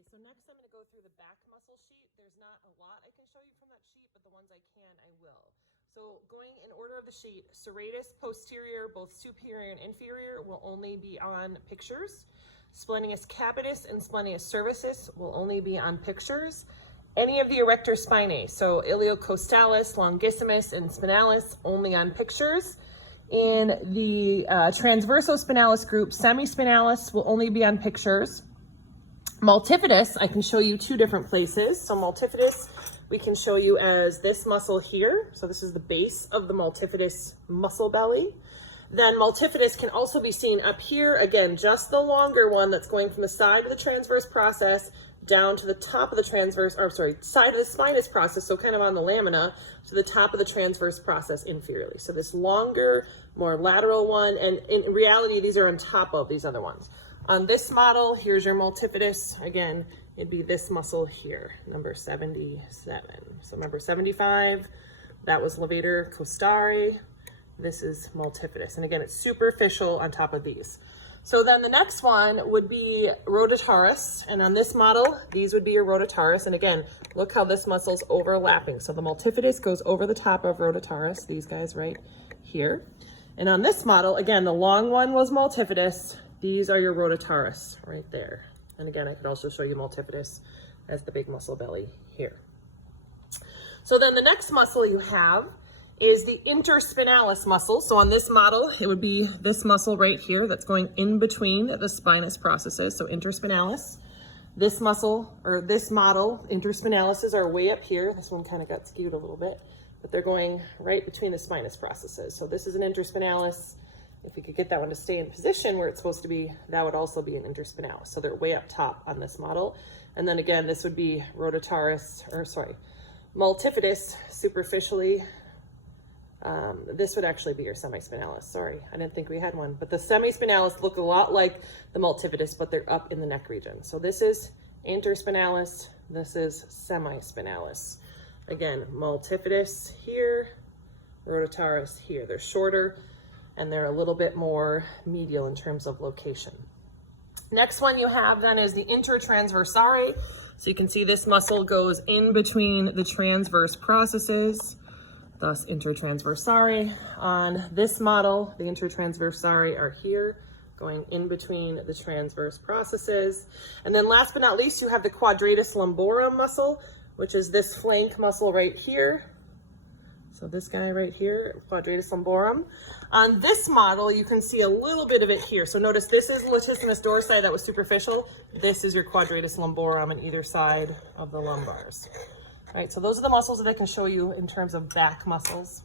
Okay, so next I'm going to go through the back muscle sheet. There's not a lot I can show you from that sheet, but the ones I can, I will. So going in order of the sheet, serratus posterior, both superior and inferior, will only be on pictures. Splenius capitis and splenius cervicis will only be on pictures. Any of the erector spinae, so iliocostalis, longissimus, and spinalis, only on pictures. In the transversospinalis group, semispinalis will only be on pictures. Multifidus, I can show you two different places. So multifidus, we can show you as this muscle here. So this is the base of the multifidus muscle belly. Then multifidus can also be seen up here. Again, just the longer one that's going from the side of the transverse process down to the top of the transverse, or sorry, side of the spinous process, so kind of on the lamina, to the top of the transverse process inferiorly. So this longer, more lateral one, and in reality, these are on top of these other ones. On this model, here's your multifidus. Again, it'd be this muscle here, number 77. So number 75, that was levator costare. This is multifidus. And again, it's superficial on top of these. So then the next one would be rotatorus. And on this model, these would be your rotatorus. And again, look how this muscle's overlapping. So the multifidus goes over the top of rotatorus, these guys right here. And on this model, again, the long one was multifidus. These are your rotatorus right there. And again, I could also show you multifidus as the big muscle belly here. So then the next muscle you have is the interspinalis muscle. So on this model, it would be this muscle right here that's going in between the spinous processes. So interspinalis. This muscle, or this model, interspinalises are way up here. This one kind of got skewed a little bit, but they're going right between the spinous processes. So this is an interspinalis. If we could get that one to stay in position where it's supposed to be, that would also be an interspinalis. So they're way up top on this model. And then again, this would be rotatorus, or sorry, multifidus superficially. This would actually be your semispinalis. Sorry, I didn't think we had one. But the semispinalis look a lot like the multifidus, but they're up in the neck region. So this is interspinalis, this is semispinalis. Again, multifidus here, rotatorus here. They're shorter and they're a little bit more medial in terms of location. Next one you have then is the intertransversare. So you can see this muscle goes in between the transverse processes, thus intertransversare. On this model, the intertransversare are here, going in between the transverse processes. And then last but not least, you have the Quadratus Lumborum muscle, which is this flank muscle right here. So this guy right here, Quadratus Lumborum. On this model, you can see a little bit of it here. So notice this is latissimus dorsi that was superficial. This is your Quadratus Lumborum on either side of the lumbars. All right, so those are the muscles that I can show you in terms of back muscles.